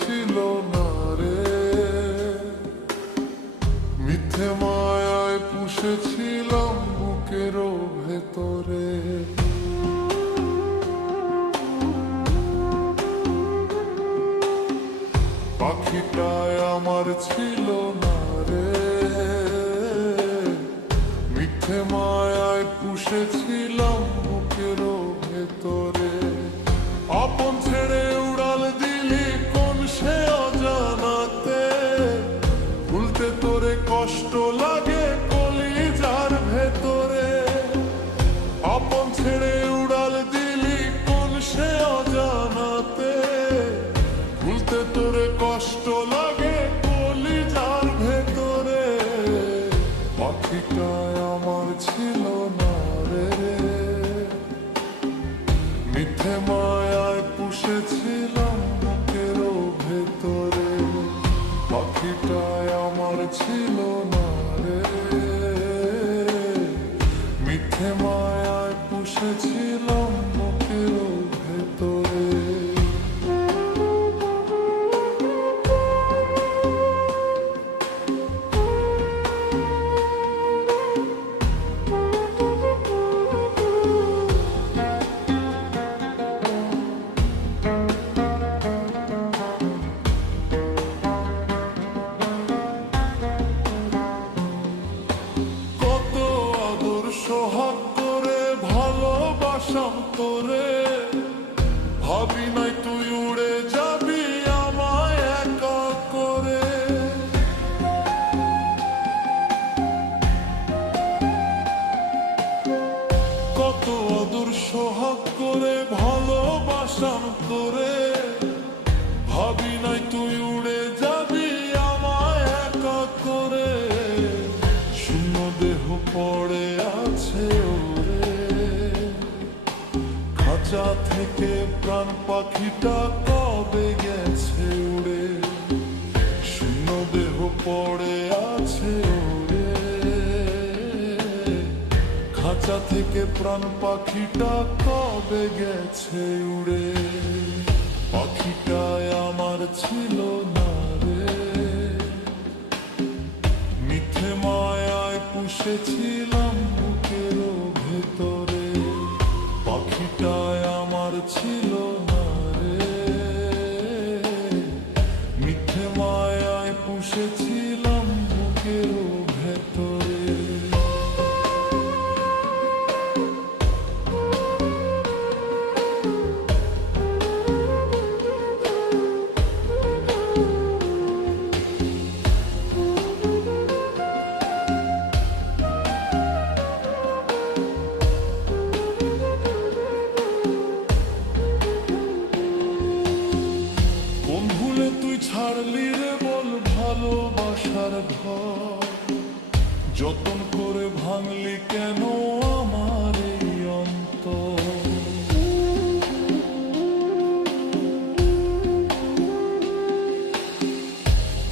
ছিল না রে, মিথ্যে মায়ায় পুষেছিলাম বুকেরও ভেতরে। পাখিটায় আমার ছিল না রে, মিথ্যে মায়ায় পুষেছিলাম বুকেরও ভেতরে। আপন ছেড়ে উড়াল দিলি কোন সে অজানাতে, ভুলতে তোরে কষ্ট লাগে কলিজার ভেতরে। আপন ছেড়ে উড়াল দিলি কোন সে অজানাতে, ভুলতে তোরে কষ্ট লাগে কলিজার ভেতরে। পাখিটায় আমার ছিল না রে, মিথ্যে মায়ায় পুষেছিলাম বুকেরও ভেতরে। পাখিটায় আমার ছিল না রে, মিথ্যে মায়ায় পুষেছিলাম বুকেরও ভেতরে। সোহাগ করে ভালোবাসাম তোরে, ভাবি নাই তুই উড়ে যাবি আমায় একা করে। কত আদর সোহাগ করে ভালোবাসাম তোরে, ভাবি নাই তুই উড়ে যাবি আমায় একা করে। শূন্য দেহ পড়ে আছে ওরে, খাঁচা থেকে প্রাণ পাখিটা কবে গেছে উড়ে। শূন্য দেহ পড়ে আছে ওরে, খাঁচা থেকে প্রাণ পাখিটা কবে গেছে উড়ে। পাখিটায় আমার ছিল না রে, মিথ্যে মায়ায় পুষেছিলাম বুকেরও ভেতরে। পাখিটায় আমার ছিল না রে, মিথ্যে মায়ায় পুষেছিলাম বুকেরও ভেতরে। ছাড়লি রে বল ভালোবাসার ঘর, যতন করে ভাঙলি কেন আমার এই অন্তর।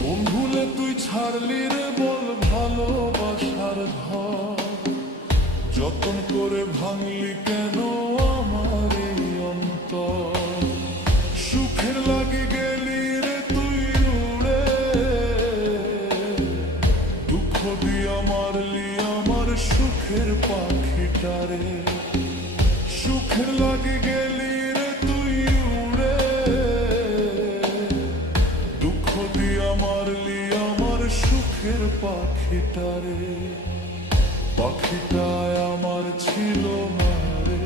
কোন ভুলে তুই ছাড়লি রে বল ভালোবাসার ঘর, যতন করে ভাঙলি কেন আমার এই অন্তর। সুখের লাগে গেলি রে তুই উড়ে, দুঃখ দিয়া মারলি আমার সুখের পাখিটারে। সুখের লাগে গেলি রে তুই উড়ে, দুঃখ দিয়া মারলি আমার সুখের পাখিটারে। পাখিটায় আমার ছিল না রে,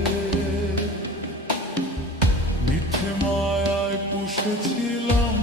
মিথ্যে মায়ায় পুষেছিলাম